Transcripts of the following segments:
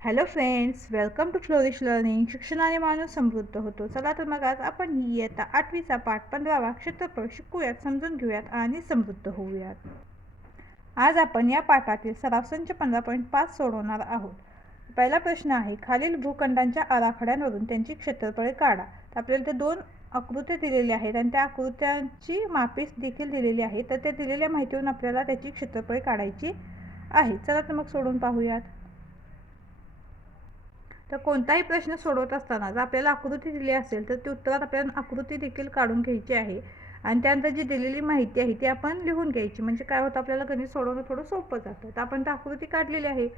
Hello friends welcome to Flourish Learning शिक्षणाने माणूस समृद्ध होतो. चला तर मग आज आपण ही इयत्ता आठवीचा पाठ पंधरावा क्षेत्रफळ शिकूयात समजून घेऊयात आणि समृद्ध होऊयात. आज आपण या पाठातील सराव संच पंधरा पॉईंट पाच सोडवणार आहोत. पहिला प्रश्न आहे खालील भूखंडांच्या आराखड्यांवरून त्यांची क्षेत्रफळे काढा. तर आपल्याला ते दोन आकृत्या दिलेल्या आहेत आणि त्या आकृत्यांची मापे देखील दिलेली आहे तर त्या दिलेल्या माहितीवरून आपल्याला त्याची क्षेत्रफळे काढायची आहे. चला तर मग सोडून पाहूयात. तर कोणताही प्रश्न सोडवत असताना जर आपल्याला आकृती दिली असेल तर ती उत्तरात आपल्याला आकृती देखील काढून घ्यायची आहे. आणि त्यानंतर जी दिलेली माहिती आहे ती आपण लिहून घ्यायची. म्हणजे काय होतं आपल्याला गणित सोडवणं थोडं सोपं जातं. तर आपण तर आकृती काढलेली आहे.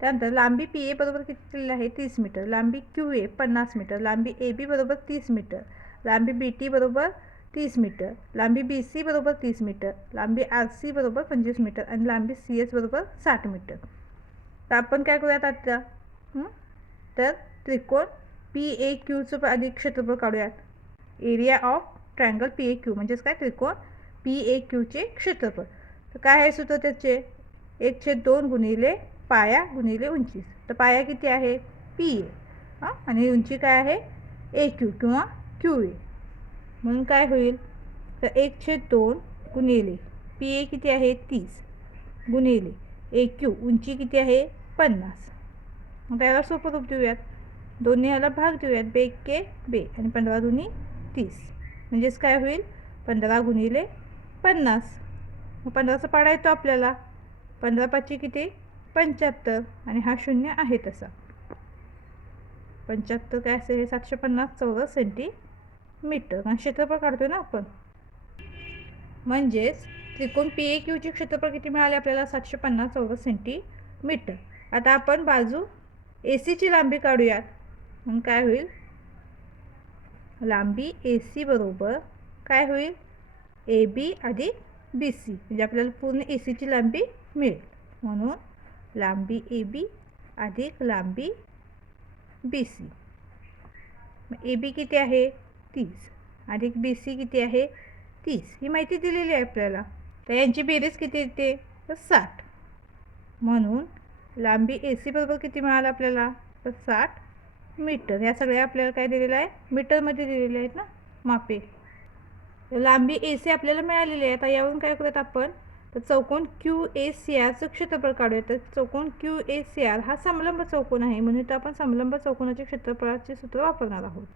त्यानंतर लांबी पी ए बरोबर किती दिलेली आहे? तीस मीटर. लांबी क्यू ए पन्नास मीटर. लांबी ए बी बरोबर तीस मीटर. लांबी बी टी बरोबर तीस मीटर. लांबी बी सी बरोबर तीस मीटर. लांबी आर सी बरोबर पंचवीस मीटर. आणि लांबी सी एस बरोबर साठ मीटर. तर आपण काय करूयात आता? तर त्रिकोण पी ए क्यूचं अधिक क्षेत्रफळ काढूयात. Area of triangle P A Q म्हणजेच काय? त्रिकोण पी ए क्यूचे क्षेत्रफळ. तर काय आहे सूत्र त्याचे? एक छेद दोन गुणिले पाया गुणिले उंची तर पाया किती आहे? P A. हां? आणि उंची काय आहे? ए क्यू किंवा क्यू ए. म्हणून काय होईल? तर एक छेद दोन गुणिले पी ए किती आहे? तीस. गुणिले ए क्यू उंची किती आहे? पन्नास. मग त्याला सोपं रूप देऊयात. दोन्ही याला भाग देऊयात. बे के बे. आणि पंधरा दोन्ही तीस. म्हणजेच काय होईल? पंधरा गुणिले पन्नास. मग पंधराचा पाडा येतो आपल्याला. पंधरा पाचशे किती? पंच्याहत्तर. आणि हा शून्य आहे तसा. पंच्याहत्तर काय असेल? हे सातशे पन्नास चौरस सेंटीमीटर. आणि क्षेत्रफळ काढतोय ना आपण. म्हणजेच त्रिकोण पी ए क्यूचे क्षेत्रफळ किती मिळाले आपल्याला? सातशे पन्नास चौरस सेंटीमीटर. आता आपण बाजू ए सीची लांबी काढूयात. मग काय होईल? लांबी ए सी बरोबर काय होईल? ए बी अधिक बी सी म्हणजे आपल्याला पूर्ण ए सीची लांबी मिळेल. म्हणून लांबी ए बी अधिक लांबी बी सी ए बी किती आहे? तीस. अधिक बी सी किती आहे? तीस. ही माहिती दिलेली आहे आपल्याला. तर यांची बेरीज किती येते? तर साठ. म्हणून लांबी ए सी बरोबर किती मिळालं आपल्याला? तर साठ मीटर. या सगळ्या आपल्याला काय दिलेलं आहे मीटरमध्ये दिलेले आहेत ना? मापे. लांबी ए सी आपल्याला मिळालेली आहे. आता यावरून काय करूयात आपण? तर चौकोन क्यू ए सी आरचं क्षेत्रफळ काढूया तर चौकोन क्यू ए सी आर हा समलंब चौकोन आहे. म्हणून तर आपण समलंब चौकोनाचे क्षेत्रफळाचे सूत्र वापरणार आहोत.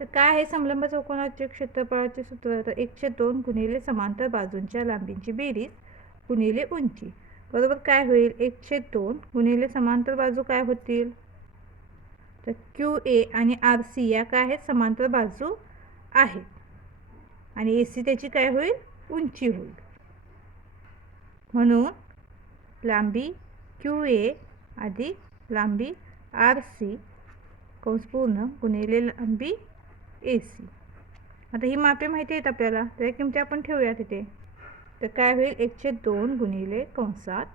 तर काय आहे समलंब चौकोनाचे क्षेत्रफळाचे सूत्र? तर एकशे दोन गुणिले समांतर बाजूंच्या लांबींची बेरीज गुणिले उंची. बरोबर काय होईल? एकशे दोन गुणिले समांतर बाजू काय होतील? तर क्यू ए आणि आर सी या काय आहेत? समांतर बाजू आहेत. आणि ए सी त्याची काय होईल? उंची होईल. म्हणून लांबी क्यू ए अधिक लांबी आर सी कंस पूर्ण गुणिले लांबी ए सी आता ही मापे माहिती आहेत आपल्याला. त्या किमती आपण ठेवूया तिथे तर काय होईल? एकशे दोन गुणिले कंसात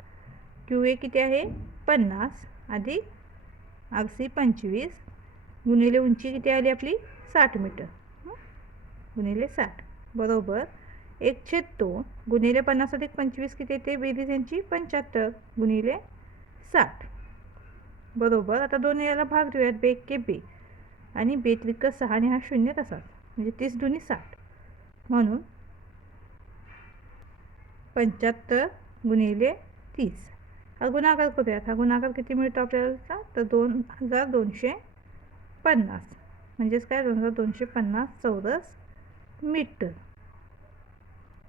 क्यू ए किती आहे? पन्नास. अधिक आर सी पंचवीस. गुणिले उंची किती आली आपली? साठ मीटर. गुणिले साठ. बरोबर. एकशे दोन. गुणिले पन्नास अधिक पंचवीस किती येते? बेरीज यांची पंच्याहत्तर. गुणिले साठ. बरोबर. आता दोन याला भाग देऊयात. बे के बे. आणि बे त्रिक सहा आणि हा शून्य तसाच. म्हणजे तीस दोन्ही साठ. म्हणून पंच्याहत्तर गुणिले तीस. हा गुणाकार करूयात. हा गुणाकार किती मिळतो आपल्याला? तर दोन हजार दोनशे पन्नास. म्हणजेच काय? दोन हजार दोनशे पन्नास चौरस मीटर.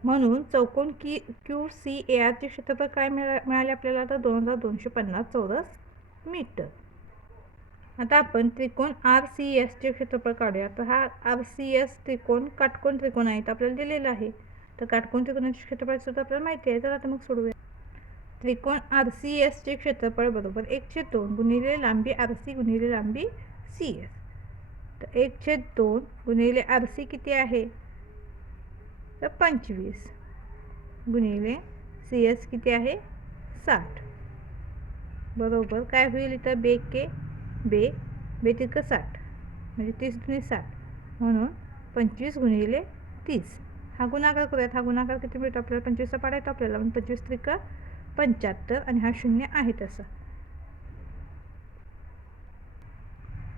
म्हणून चौकोन की क्यू सी ए आरचे क्षेत्रफळ काय मिळा मिळाले आपल्याला? तर दोन हजार दोनशे पन्नास चौरस मीटर. आता आपण त्रिकोण आर सी एसचे क्षेत्रफळ काढूया. तर हा आर सी एस त्रिकोण काटकोण त्रिकोण आहे तर आपल्याला दिलेला आहे. तर काटकोण त्रिकोणाचे क्षेत्रफळ सुद्धा आपल्याला माहिती आहे तर आता मग सोडूया त्रिकोण आर सी एसचे क्षेत्रफळ बरोबर एकशे दोन गुणिले लांबी आर सी गुणिले लांबी सी एस तर एकशे दोन गुणिले आर सी किती आहे? तर पंचवीस गुणिले सी एस किती आहे? साठ. बरोबर काय होईल इथं? बे के बे बे तिकं साठ. म्हणजे तीस गुणी साठ. म्हणून पंचवीस गुणिले तीस. हा गुणाकार करूयात. हा गुणाकार किती मिळतो आपल्याला? पंचवीसचा पाडा येतो आपल्याला. म्हणून पंचवीस त्रिक पंच्याहत्तर आणि हा शून्य आहे तसा.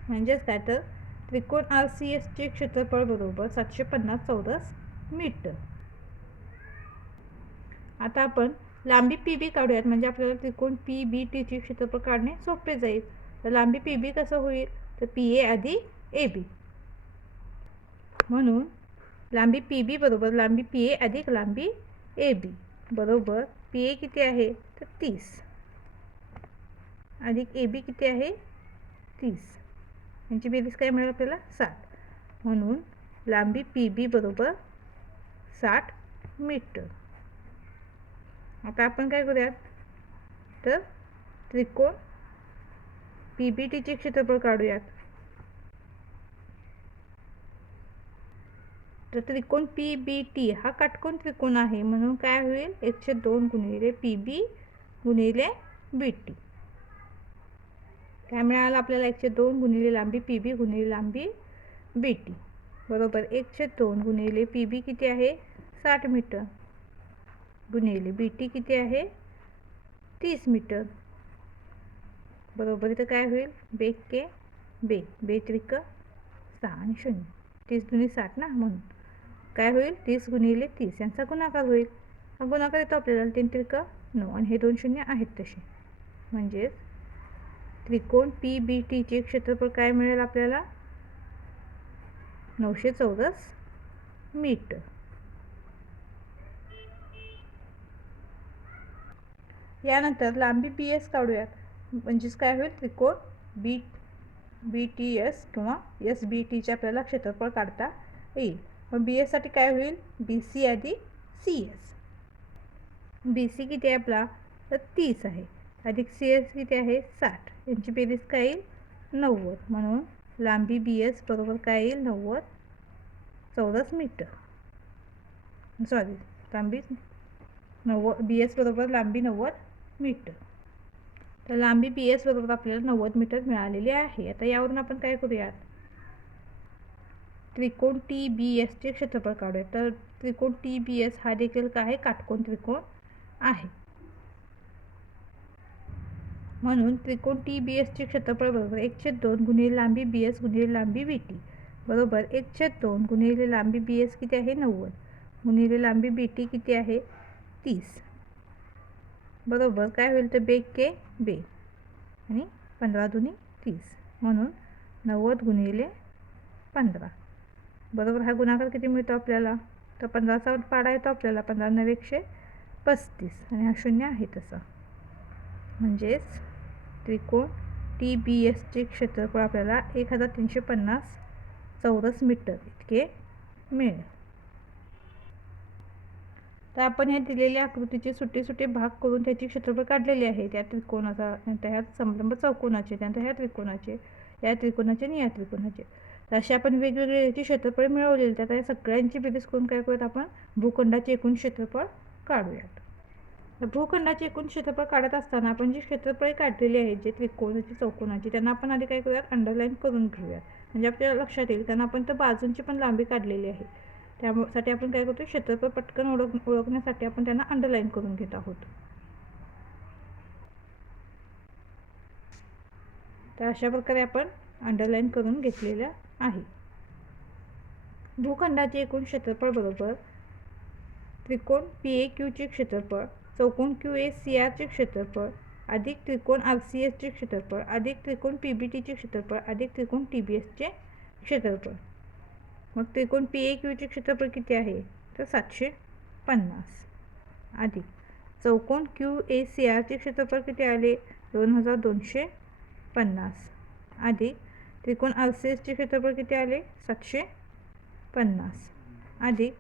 म्हणजेच काय तर? त्रिकोण आर सी एसचे क्षेत्रफळ बरोबर सातशे पन्नास चौरस मीटर. आता आपण लांबी पी बी काढूयात. म्हणजे आपल्याला त्रिकोण पी बी टीचे क्षेत्रफळ काढणे सोपे जाईल. तर लांबी पी बी कसं होईल? तर पी ए आधी ए बी. म्हणून लांबी पी बी बरोबर लांबी पी ए अधिक लांबी ए बी. बरोबर पी ए किती आहे? तर तीस. अधिक ए बी किती आहे? तीस. यांची बेरीज काय मिळेल आपल्याला? साठ म्हणून लांबी पी बी बरोबर साठ मीटर. आता आपण काय करूयात? तर त्रिकोण पी बी टीचे क्षेत्रफळ काढूयात. तर त्रिकोण पी बी टी हा काटकोन त्रिकोण आहे. म्हणून काय होईल? एकशे दोन गुणिले पी बी गुणिले बी टी काय मिळालं आपल्याला? एकशे दोन गुणिले लांबी पी बी गुणिले लांबी बी टी बरोबर. एकशे दोन गुणिले पी बी किती आहे? साठ मीटर. गुणिले बी टी किती आहे? तीस मीटर. बरोबर. इथं काय होईल? बे के बे. बे त्रिक सहा आणि शून्य. तीस दुनी साठ ना? म्हणून. काय होईल? तीस गुणिले तीस. यांचा गुणाकार होईल. हा गुणाकार येतो आपल्याला. तीन त्रिक नऊ आणि हे दोन शून्य आहेत तसे. म्हणजेच त्रिकोण पी बी टीचे क्षेत्रफळ काय मिळेल आपल्याला? नऊशे चौरस मीटर. यानंतर लांबी बी एस काढूयात. म्हणजेच काय होईल? त्रिकोण बी बी टी एस किंवा एस बी टीचे आपल्याला क्षेत्रफळ काढता येईल. मग बी एससाठी काय होईल? बी सी आधी सी एस बी सी किती आहे आपला? तर तीस आहे. अधिक सी एस किती आहे? साठ. यांची बेरीज काय येईल? नव्वद. म्हणून लांबी बी एस बरोबर काय येईल? नव्वद चौरस मीटर. सॉरी लांबी नव्वद बी एस बरोबर लांबी नव्वद मीटर. तर लांबी बी एस बरोबर आपल्याला नव्वद मीटर मिळालेली आहे. आता यावरून आपण काय करूयात? त्रिकोण टी बी एसचे क्षेत्रफळ काढूया. तर त्रिकोण टी बी एस हा देखील काय आहे? काटकोन त्रिकोण आहे. म्हणून त्रिकोण टी बी एसचे क्षेत्रफळ बरोबर एकशे दोन गुणिले लांबी बी एस गुणिले लांबी बी टी बरोबर एकशे दोन गुणिले लांबी बी एस किती आहे? नव्वद. गुणिले लांबी बी टी किती आहे? तीस. बरोबर काय होईल तर बे के बे आणि पंधरा दुनी तीस. म्हणून नव्वद गुणिले पंधरा. बरोबर? हा गुणाकार किती मिळतो आपल्याला? तर पंधराचा पाडा येतो आपल्याला पंधरा नव्हे एकशे पस्तीस. आणि हा शून्य आहे तसा. म्हणजेच त्रिकोण टी बी एसचे क्षेत्रफळ आपल्याला एक हजार तीनशे पन्नास चौरस मीटर इतके मिळेल. तर आपण ह्या दिलेल्या आकृतीचे सुटे सुटे भाग करून त्याचे क्षेत्रफळ काढलेले आहे. त्या त्रिकोणाचा नंतर ह्या समलंब चौकोनाचे त्यानंतर ह्या त्रिकोणाचे या त्रिकोणाचे आणि या त्रिकोणाचे. असे आपण वेगवेगळे याची क्षेत्रफळ मिळवलेले त्यात या सगळ्यांची बेरीज करून काय करूयात आपण? भूखंडाचे एकूण क्षेत्रफळ काढूयात. तर भूखंडाचे एकूण क्षेत्रफळ काढत असताना आपण जी क्षेत्रफळे काढलेली आहेत जे त्रिकोणाची चौकोनाची त्यांना आपण आधी काय करूयात? अंडरलाईन करून घेऊयात. म्हणजे आपल्याला लक्षात येईल त्यांना आपण तर बाजूंची पण लांबी काढलेली आहे. त्यासाठी आपण काय करतो क्षेत्रफळ पटकन ओळख ओळखण्यासाठी आपण त्यांना अंडरलाईन करून घेत आहोत. तर अशा प्रकारे आपण अंडरलाईन करून घेतलेल्या आहे. भूखंडाचे एकूण क्षेत्रफळ बरोबर त्रिकोण पी ए क्यूचे क्षेत्रफळ चौकोन क्यू ए सी आरचे क्षेत्रफळ अधिक त्रिकोण आर सी एसचे क्षेत्रफळ अधिक त्रिकोण पी बी टीचे क्षेत्रफळ अधिक त्रिकोण टी बी एसचे क्षेत्रफळ. मग त्रिकोण पी ए क्यूचे क्षेत्रफळ किती आहे? तर सातशे पन्नास. अधिक. चौकोन क्यू ए सी आरचे क्षेत्रफळ किती आले? दोन हजार दोनशे पन्नास. अधिक. त्रिकोण आर सी एसचे क्षेत्रफळ किती आले? सातशे पन्नास. अधिक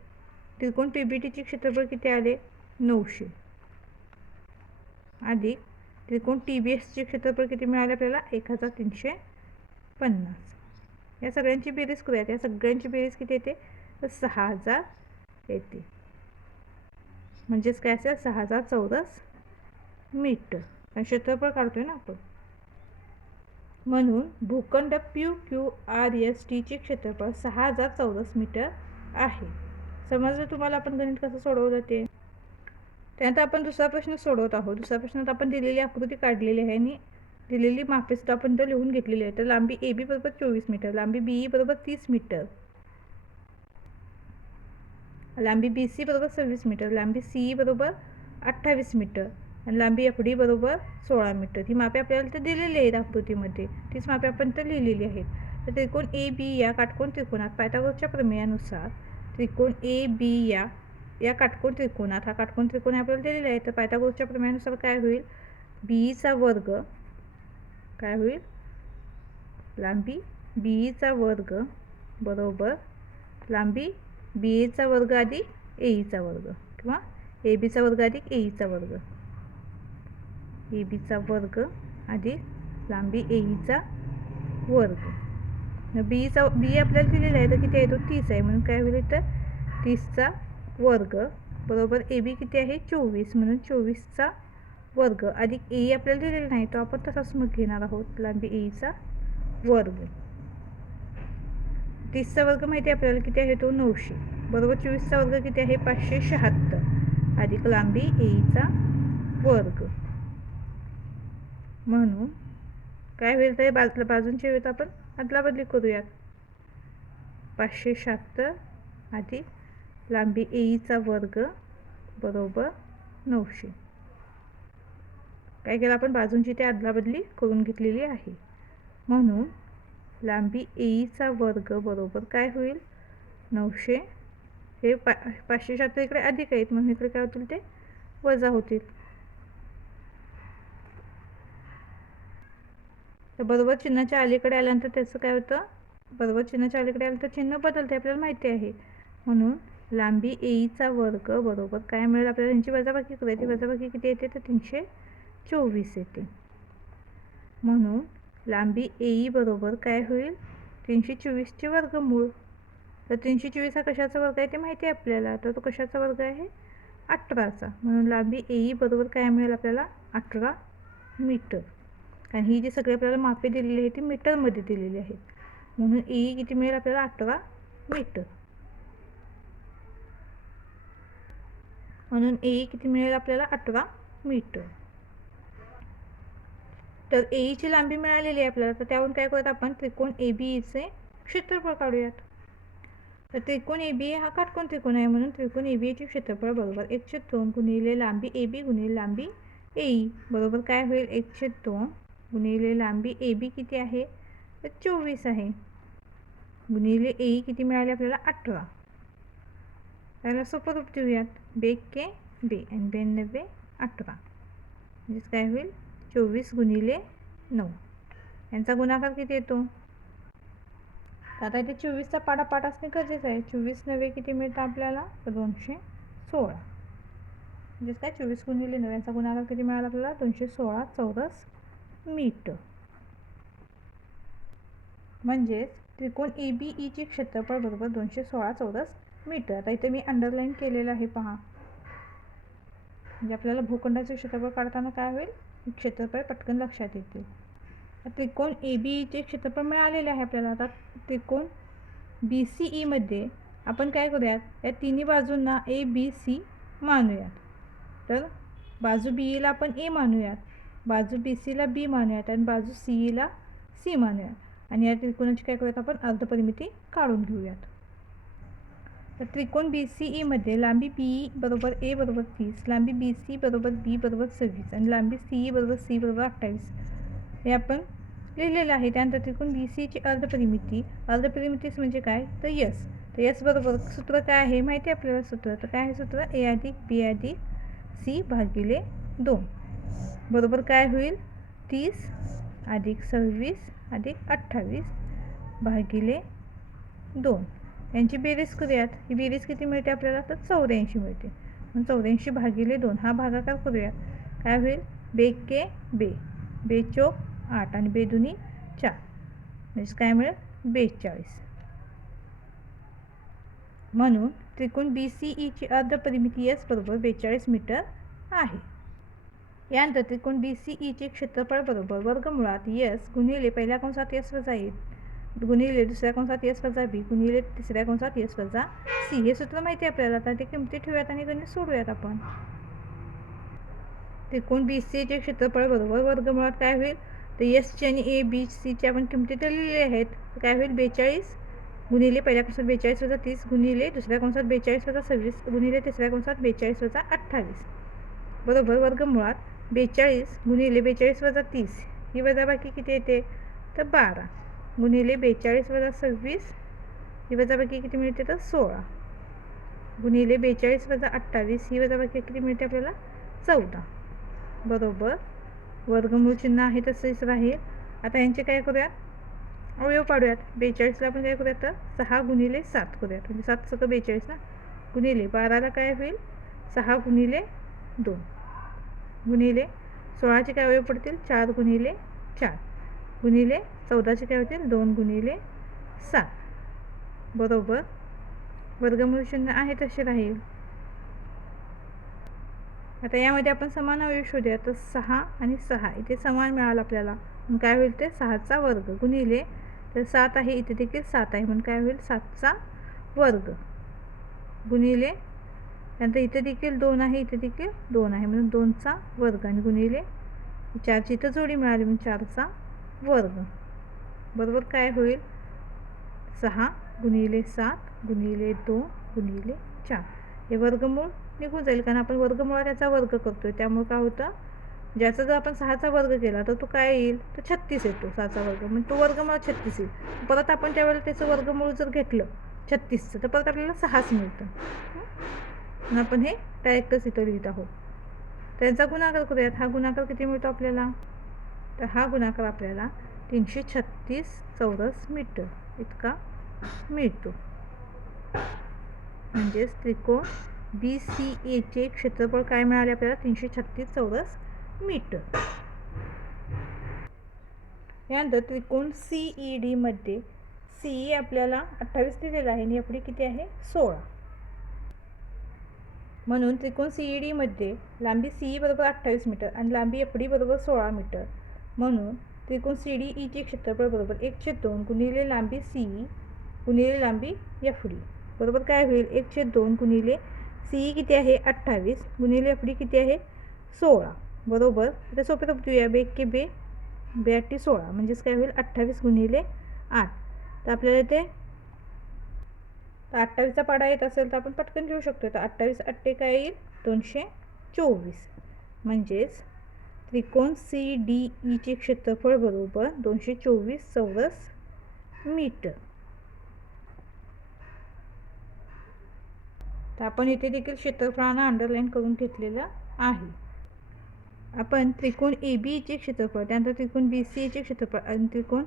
त्रिकोण पी बी टीचे क्षेत्रफळ किती आले? नऊशे. अधिक त्रिकोण टी बी एसचे क्षेत्रफळ किती मिळाले आपल्याला? एक हजार तीनशे पन्नास. या सगळ्यांची बेरीज करूयात. या सगळ्यांची बेरीज किती येते? तर सहा हजार येते. म्हणजेच काय असेल? सहा हजार चौरस मीटर. आणि क्षेत्रफळ काढतोय ना आपण. म्हणून भूखंड प्यू क्यू आर एस टीचे क्षेत्रफळ सहा हजार चौरस मीटर आहे. समजलं तुम्हाला आपण गणित कसं सोडवलं ते? त्यानंतर आपण दुसरा प्रश्न सोडवत आहोत. दुसऱ्या प्रश्नात आपण दिलेली आकृती काढलेली आहे आणि दिलेली मापे आपण तर लिहून घेतलेली आहे. तर लांबी ए बी बरोबर चोवीस मीटर लांबी बी ई बरोबर तीस मीटर लांबी बी सी बरोबर सव्वीस मीटर लांबी सी ई बरोबर अठ्ठावीस मीटर. आणि लांबी एफ डी बरोबर सोळा मीटर. ही मापे आपल्याला तर दिलेली आहेत आकृतीमध्ये. तीच मापे आपण तर लिहिलेली आहेत. तर त्रिकोण ए बी या काटकोण त्रिकोणात पायथागोरसच्या प्रमेयानुसार त्रिकोण ए बी या या काटकोण त्रिकोणात हा काटकोण त्रिकोण आपल्याला दिलेला आहे. तर पायथागोरसच्या प्रमेयानुसार काय होईल? बीईचा वर्ग काय होईल? लांबी बीईचा वर्ग बरोबर लांबी बी एचा वर्ग अधिक एईचा वर्ग किंवा ए बीचा वर्ग अधिक एईचा वर्ग. ए बीचा वर्ग अधिक लांबी एईचा वर्ग. बीचा बी आपल्याला दिलेला आहे तर किती आहे? तो तीस आहे. म्हणून काय होईल तर तीसचा वर्ग. बरोबर? ए बी किती आहे? चोवीस. म्हणून चोवीसचा वर्ग. अधिक ए आपल्याला दिलेला नाही तो आपण तसाच मग घेणार आहोत. लांबी एईचा वर्ग. तीसचा वर्ग माहिती आहे आपल्याला किती आहे? तो नऊशे. बरोबर? चोवीसचा वर्ग किती आहे? पाचशे शहात्तर. अधिक लांबी एईचा वर्ग. म्हणून काय होईल तर बाजूला बाजूंच्या वेळेत आपण. अदलाबदली करूयात. पाचशे शहात्तर अधिक लांबी एईचा वर्ग बरोबर नऊशे. काय केलं आपण? बाजूंची ते अदलाबदली करून घेतलेली आहे. म्हणून लांबी एईचा वर्ग बरोबर काय होईल? नऊशे. हे पा पाचशे शहात्तर इकडे अधिक आहेत म्हणून इकडे काय होतील ते? वजा होतील. तर बरोबर चिन्हाच्या अलीकडे आल्यानंतर त्याचं काय होतं? बरोबर चिन्हाच्या अलीकडे आलं तर चिन्ह बदलते आपल्याला माहिती आहे. म्हणून लांबी एईचा वर्ग बरोबर काय मिळेल? आपल्याला यांची वजाबाकी करायची वजाबाकी किती येते? तर तीनशे चोवीस येते. म्हणून लांबी एई बरोबर काय होईल? तीनशे चोवीसचे वर्गमूळ. तर तीनशे चोवीस हा कशाचा वर्ग आहे ते माहिती आहे आपल्याला. तर तो कशाचा वर्ग आहे? अठराचा. म्हणून लांबी एई बरोबर काय मिळेल आपल्याला? अठरा मीटर. आणि ही जी सगळी आपल्याला मापे दिलेली आहे ती मीटरमध्ये दिलेली आहेत म्हणून ई किती मिळेल आपल्याला? अठरा मीटर. म्हणून ए किती मिळेल आपल्याला? अठरा मीटर. तर एईची लांबी मिळालेली आहे आपल्याला तर त्यावरून काय करूयात आपण? त्रिकोण ए बी ईचे क्षेत्रफळ काढूयात. तर त्रिकोण ए बी हा काटकोण त्रिकोण आहे म्हणून त्रिकोण ए बी एचे क्षेत्रफळ बरोबर एकशे दोन गुणिले लांबी ए बी गुणिले लांबी एई बरोबर काय होईल? एकशे दोन गुणिले लांबी ए बी किती आहे? तर चोवीस आहे. गुणिले ए किती मिळाले आपल्याला? अठरा. त्याला सोपं रूप देऊयात. बे के बे आणि ब्याण्णवे अठरा. म्हणजेच काय होईल? चोवीस गुणिले नऊ. यांचा गुणाकार किती येतो? आता इथे चोवीसचा पाडापाठ असणे गरजेचं आहे. चोवीस नवे किती मिळतं आपल्याला? तर दोनशे सोळा. म्हणजेच काय? चोवीस गुणिले नऊ यांचा गुणाकार किती मिळाला आपल्याला? दोनशे सोळा चौरस मीटर म्हणजेच त्रिकोण ए बी ईचे क्षेत्रफळ बरोबर दोनशे सोळा चौरस मीटर. आता इथे मी अंडरलाईन केलेलं आहे पहा. म्हणजे आपल्याला भूखंडाचे क्षेत्रफळ काढताना काय होईल? क्षेत्रफळ पटकन लक्षात येतील त्रिकोण ए बी ईचे क्षेत्रफळ मिळालेले आहे आपल्याला. आता त्रिकोण बी सी ईमध्ये आपण काय करूयात? या तिन्ही बाजूंना ए बी सी मानूयात. तर बाजू बी ईला आपण ए मानूयात. बाजू बी सीला बी मानूयात आणि बाजू सी ईला सी मानूयात. आणि या त्रिकोणाची काय करूयात आपण? अर्धपरिमिती काढून घेऊयात. तर त्रिकोण बी सी ईमध्ये लांबी बी ई बरोबर ए बरोबर तीस लांबी बी सी बरोबर बी बरोबर सव्वीस आणि लांबी सी ई बरोबर सी बरोबर अठ्ठावीस हे आपण लिहिलेलं आहे. त्यानंतर त्रिकोण बी सीची अर्धपरिमिती अर्धपरिमितीस म्हणजे काय? तर यस. तर यस बरोबर सूत्र काय आहे? माहिती आहे आपल्याला सूत्र. तर काय आहे सूत्र? ए अधिक बी अधिक सी भागिले दोन. बरोबर काय होईल? तीस अधिक सव्वीस अधिक अठ्ठावीस भागिले दोन. यांची बेरीज करूयात. ही बेरीज किती मिळते आपल्याला? तर चौऱ्याऐंशी मिळते. मग चौऱ्याऐंशी भागिले दोन हा भागाकार करूयात. काय होईल? बे के बे. बे चोक आठ आणि बेदुनी चार. म्हणजे काय मिळेल? बेचाळीस. म्हणून त्रिकोण बी सी ईची अर्धपरिमितीयच बरोबर बेचाळीस मीटर आहे. यानंतर त्रिकोण बी सी ईचे e क्षेत्रफळ बरोबर वर्गमुळात यस गुणिले पहिल्या कंसात यस वजा एक गुणिले दुसऱ्या कंसात यस वजा बी गुणिले तिसऱ्या कंसात यस वजा सी हे सूत्र माहिती आहे आपल्याला आता ते किमती ठेवूयात आणि गणित सोडूयात आपण. त्रिकोण बी सीचे क्षेत्रफळ बरोबर वर्गमुळात काय होईल? तर एसची आणि ए बी सीच्या आपण किमती दिलेल्या आहेत. तर काय होईल? बेचाळीस गुणिले पहिल्या कंसात बेचाळीस वजा तीस गुणिले दुसऱ्या कंसात बेचाळीस वजा सव्वीस गुणिले तिसऱ्या कंसात बेचाळीस वजा अठ्ठावीस. बरोबर वर्गमुळात बेचाळीस गुणिले बेचाळीस वजा तीस ही वजाबाकी किती येते? तर बारा. गुणिले बेचाळीस वजा सव्वीस ही वजाबाकी किती मिळते? तर सोळा. गुणिले बेचाळीस वजा अठ्ठावीस ही वजाबाकी किती मिळते आपल्याला? चौदा. बरोबर. वर्गमूळ चिन्ह आहे तसेच राहील. आता यांचे काय करूयात? अवयव पाडूयात. बेचाळीसला आपण काय करूयात तर? सहा गुणिले सात करूयात. म्हणजे सात सगळं बेचाळीस ना? गुणिले बाराला काय होईल? सहा गुणिले दोन. गुणिले सोळाचे काय अवयव पडतील? चार गुणिले चार. गुणिले चौदाचे काय होतील? दोन गुणिले सात. बरोबर? वर्गमूळ शून्य आहे तसे राहील. आता यामध्ये आपण समान अवयव शोधूया. तर सहा आणि सहा इथे समान मिळालं आपल्याला. मग काय होईल ते? सहाचा वर्ग. गुणिले तर सात आहे इथे देखील सात आहे. म्हणून काय होईल? सातचा वर्ग. गुणिले त्यानंतर इथे देखील दोन आहे इथे देखील दोन आहे. म्हणून दोनचा वर्ग आणि गुणिले चारची इथं जोडी मिळाली म्हणून चारचा वर्ग. बरोबर काय होईल? सहा गुणिले सात गुणिले दोन गुणिले चार. हे वर्गमूळ निघून जाईल कारण आपण वर्गमुळा त्याचा वर्ग करतोय. त्यामुळे काय होतं? ज्याचा जर आपण सहाचा वर्ग केला तर तो काय येईल? तर छत्तीस येतो सहाचा वर्ग. म्हणजे तो वर्गमूळ छत्तीस येईल. परत आपण त्यावेळेला त्याचं वर्गमूळ जर घेतलं छत्तीसचं तर परत आपल्याला सहाच मिळतं. आपण हे डायरेक्टच इथं लिहित आहोत. त्यांचा गुणाकार करूयात. हा गुणाकार किती मिळतो आपल्याला? तर हा गुणाकार आपल्याला तीनशे छत्तीस चौरस मीटर इतका मिळतो. म्हणजेच त्रिकोण बी सी एचे क्षेत्रफळ काय मिळाले आपल्याला? तीनशे छत्तीस चौरस मीटर. यानंतर त्रिकोण सी ई डीमध्ये सी ई आपल्याला अठ्ठावीस दिलेला आहे आणि आपली किती आहे? सोळा. म्हणून त्रिकोण सी ई डीमध्ये लांबी सी ई बरोबर अठ्ठावीस मीटर आणि लांबी एफ डी बरोबर सोळा मीटर. म्हणून त्रिकोण सी डी ईचे क्षेत्रफळ बरोबर एकशे दोन गुणिले लांबी सी ई गुणिले लांबी एफ डी बरोबर काय होईल? एकशे दोन गुणिले सी ई किती आहे? अठ्ठावीस गुणिले एफ डी किती आहे? सोळा. बरोबर? आता सोपे सोपे देऊया बे के बे ब्याऐंशी सोळा. म्हणजेच काय होईल? अठ्ठावीस गुणिले आठ. तर आपल्याला ते अठ्ठावीसचा पाडा येत असेल तर आपण पटकन घेऊ शकतो तर अठ्ठावीस अठ्ठे काय येईल? दोनशे चोवीस. म्हणजेच त्रिकोण सी डी ईचे e क्षेत्रफळ बरोबर दोनशे चोवीस चौरस मीटर. तर आपण इथे देखील क्षेत्रफळांना अंडरलाईन करून घेतलेलं आहे. आपण त्रिकोण ए बी ईचे क्षेत्रफळ त्यानंतर त्रिकोण बी सी ईचे क्षेत्रफळ आणि त्रिकोण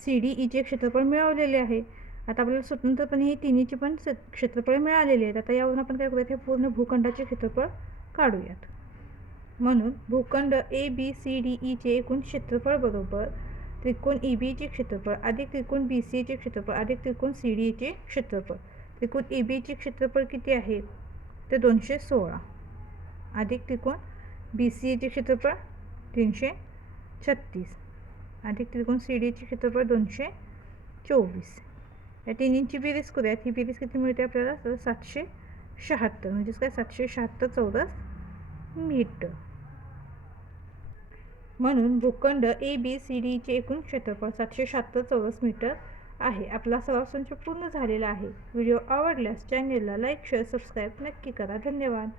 सी डी ईचे e क्षेत्रफळ मिळवलेले आहे. आता आपल्याला स्वतंत्रपणे हे तिन्हीचे पण स क्षेत्रफळ मिळालेले आहेत. आता यावरून आपण काय करूयात? हे पूर्ण भूखंडाचे क्षेत्रफळ काढूयात. म्हणून भूखंड ए बी सी डी ईचे एकूण क्षेत्रफळ बरोबर त्रिकोण e, ई बीचे क्षेत्रफळ अधिक त्रिकोण बी सी एचे क्षेत्रफळ अधिक त्रिकोण सी डी एचे क्षेत्रफळ. त्रिकोण ए बीचे क्षेत्रफळ किती आहे? ते दोनशे सोळा. अधिक त्रिकोण बी सी एचे क्षेत्रफळ तीनशे छत्तीस. अधिक त्रिकोण सी डीचे क्षेत्रफळ दोनशे चोवीस. या तिन्हींची बेरीज करूयात ही बेरीज किती मिळते आपल्याला? तर सातशे शहात्तर. म्हणजेच काय? सातशे शहात्तर चौरस मीटर. म्हणून भूखंड ए बी सी डीचे एकूण क्षेत्रफळ सातशे शहात्तर चौरस मीटर आहे. आपला सराव संच पूर्ण झालेला आहे. व्हिडिओ आवडल्यास चॅनेलला लाईक शेअर सबस्क्राईब नक्की करा. धन्यवाद.